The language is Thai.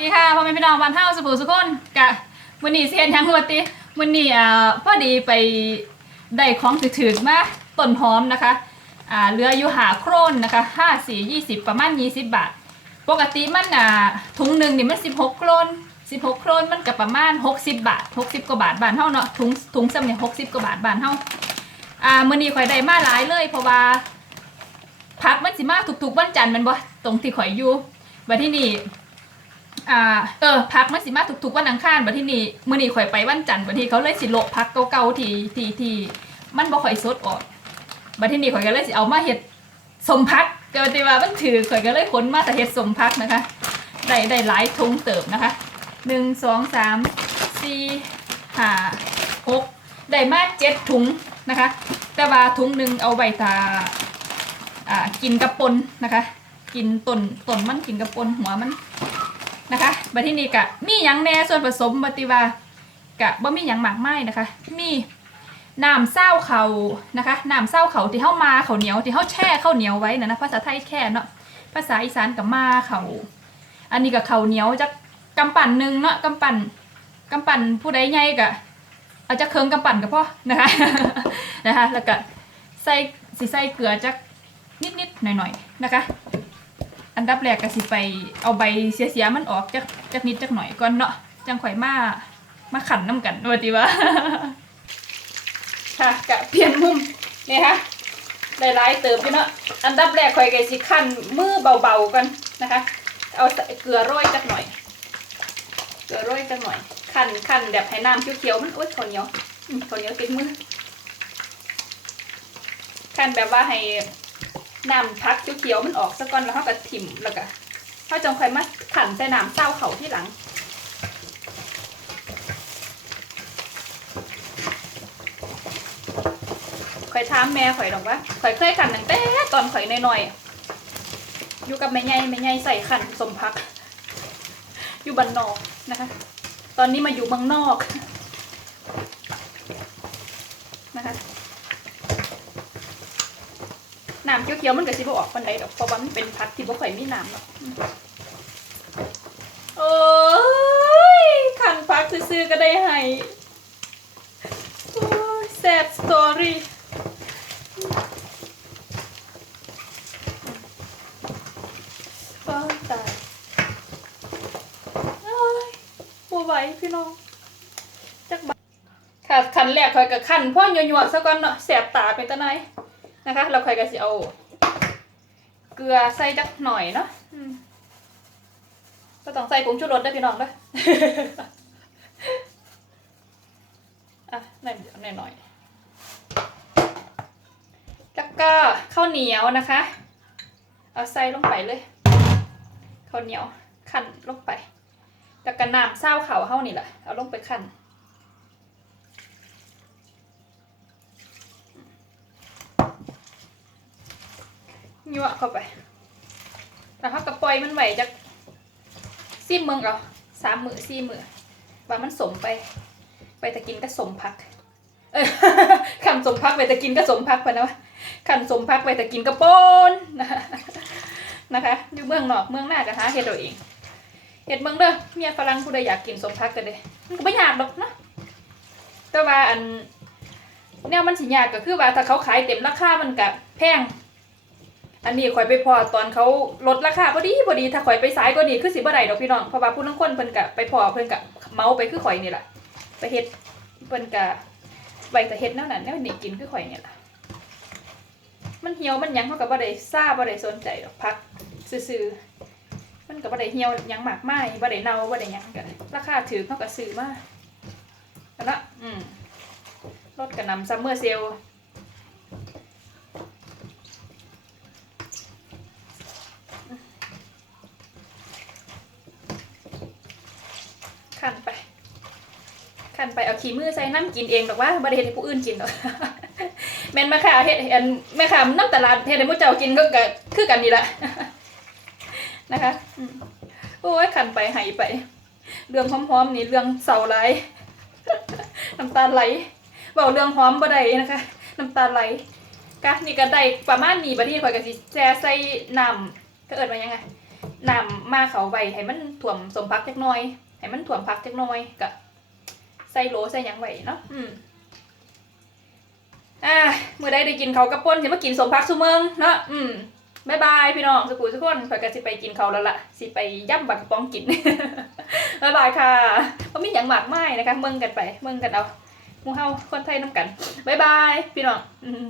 ดีค่ะพ่อแม่พี่น้องบ้านเฮาสุภูสุคนกะวันนี้เสียนยังวัติวันนี้อ่าพอดีไปได้ของถือๆมาต้นหอมนะคะอ่าเหลืออยู่หาโครนนะคะห้าสี่ยี่สิบประมาณยี่สิบบาท ปกติมันอ่าถุงหนึ่งนี่มันสิบหกโครนสิบหกโครนมันกับประมาณหกสิบบาทหกสิบกว่าบาทบ้านเฮาเนาะถุงถุงซ้ำเนี่ยหกสิบกว่าบาทบ้านเฮาอ่ามื้อนี้ข่อยได้มาหลายเลย เพราะว่าพักมันสิมาทุกๆวันจันทร์แมันบ่ตรงที่ข่อยอยู่บัดที่นี่ อ่าเออพักมันสิมาทุกๆวันอังคารบัดที่นี่มื้อนี้ข่อยไปวันจันทร์บัดที่เขาเลยสิโละพักเก่าๆที่ที่ที่มันบ่ค่อยสดออกบัดที่นี่ข่อยก็เลยสิเอามาเฮ็ดสมพักก็ที่ว่ามันถือข่อยก็เลยขนมาแต่เฮ็ดสมพักนะคะได้ได้หลายถุงเติบนะคะหนึ่งสองสามสี่ห้าหกได้มาเจ็ดถุงนะคะ แต่ว่าถุงหนึ่งเอาใบตาอ่ากินกระปนนะคะ กินต้นต้นมันกินกระปนหัวมัน นะคะบัดที่นี่กะมีหยังแน่ส่วนผสมบัติวากะบ่มีหยังมากไมายนะคะ มีน้ำเศร้าเขานะคะน้ำเศร้าเขาที่เฮามาเขาเหนียวที่เฮาแช่ข้าวเหนียวไว้นะนะภาษาไทยแค่เนาะภาษาอีสานกับมาเขาอันนี้กับเขาเหนียวจะกำปั่นหนึ่งเนาะกำปั่นกำปั่นผู้ใดใหญ่กะอาจจะเคิงกำปั่นกับพ่อนะคะนะคะ แล้วก็ใส่สิใส่เกลือจักนิดๆหน่อยๆนะคะ อันดับแรกก็สิไปเอาใบเสียๆมันออกจากจากนิดจากหน่อยก่อนเนาะจังข่อยมามาขันน้ำกันว่าติวะค่ะกะเปลี่ยนมุมนี่ฮะหลายๆเติมพี่เนาะอันดับแรกข่อยก็สิขันมือเบาๆก่อนนะคะ เอาเกลือโรยจักหน่อย เกลือโรยจักหน่อยขันขันแบบให้น้ำเขียวๆมันโอ๊ยข้าวเหนียวอืมข้าวเหนียวติดมือขันแบบว่าให้ น้ำพักเขียวๆมันออกซะก่อนแล้วเขาก็ถิ่มแล้วก็เขาจงค่อยมาขันใส่น้ำเต้าเขาที่หลังข่อยถามแม่ข่อยหรอกว่าข่อยเคยขันตั้งแต่ตอนข่อยน้อยๆอยู่กับแม่ใหญ่แม่ใหญ่ใส่ขันสมพัก อยู่บ้านนอกนะคะ ตอนนี้มาอยู่เมืองนอกนะคะ น้ำเขียวๆมันก็สิบ่ออกปานใดดอกเพราะว่ามันเป็นพัดที่บ่ค่อยมีน้ำหรอกอืมโอ้ยขันพักซื้อๆก็ได้ให้โอ้ย sad story โอ้ยตายโอ้ยบ่ไหวพี่น้องจักบาค่ะขันแรกข่อยกับขันพ่อยัวๆซะก่อนเนาะแสบตาเป็นตาไหน นะคะ เราค่อยก็สิเอา เกลือใส่จักหน่อยเนาะอืมก็ต้องใส่ผงชูรสด้วยพี่น้องด้วยอะหน่อยหน่อยหน่อย แล้วก็ข้าวเหนียวนะคะ เอาใส่ลงไปเลย ข้าวเหนียวคั่นลงไป แล้วก็น้ำเศร้าเขาเฮานี่แหละ เอาลงไปคั่น ยั่วเข้าไป แล้วเขาก็ปล่อยมันไหวจากซีเมืองเอาสามมือสี่มือว่ามันสมไป ไปตะกินก็สมพักเออคำสมพักไปตะกินก็สมพักไปนะวะคำสมพักไปตะกินก็ปนนะคะอยู่เมืองนอกเมืองหน้าก็หาเฮ็ดเอาเองเฮ็ดเมืองเด้อเมียฝรั่งผู้ใดอยากกินสมพักกันเลยมันก็ไม่ยากหรอกนะแต่ว่าอันแนวมันสิยากก็คือว่าถ้าเขาขายเต็มราคามันก็แพง อันนี้ข่อยไปพอตอนเขาลดราคาพอดีพอดีถ้าข่อยไปสายก็นี่คือสิบ่ได้ดอกพี่น้องเพราะว่าผู้นั้งคนเพิ่นกะไปพอเพิ่นกะเมาไปคือข่อยนี่แหละไปเฮ็ดเพิ่นกะไว้แต่เฮ็ดแนวนั้นแนวนี้กินคือข่อยนี่แหละมันเหี่ยวมันยังเขาก็บ่ได้ซาบ่ได้สนใจดอกพักซื่อๆมันก็บ่ได้เหี่ยวยังมากมายบ่ได้เน่าบ่ได้ยังก็ราคาถือเขาก็ซื้อมาแล้วนะอืมรถกระนำซัมเมอร์เซล ขันไปันไปเอาขี้มือใส่น้ำกินเองหรอกว่าบริเฮ็ดให้ผู้อื่นกินหรอกแม่นแม่ค้าเฮ็ดให้อันแม่ค้าน้ำตลาดเฮ็ดให้ผู้เจ้ากินก็ก็คือกันนี่แหละนะคะโอ้ยขันไปไหไป เรื่องหอมๆนี่เรื่องเศร้าไหลน้ำตาไหลเบาเรื่องหอมบ่ได้นะคะน้ำตาไหลกะนี่ก็ได้ประมาณนี้บัดนี้ข่อยก็สิแช่ใส่น้ำก็เอิ้นว่ายังไงน้ำมาเขาไว้ให้มันถ่วมสมพักจักหน่อยให้มันถ่วมพักจักหน่อยก็ ส่โหลใส่หยังไว้เนาะอืมอ่ามื้อใดได้กินเขาวกับป่นสิมากินสมพักซุเมืองเนาะอืมบายบายพี่น้องสุขุทุกคนข่อยก็สิไปกินเขาวแล้วล่ะสิไปย่ำบักกระป๋องกินบายบายค่ะบ่มีหยังมากมายนะคะเมืองกันไปเมืองกันเอาหมู่เฮาคนไทยนํกันบายบายพี่น้องอืม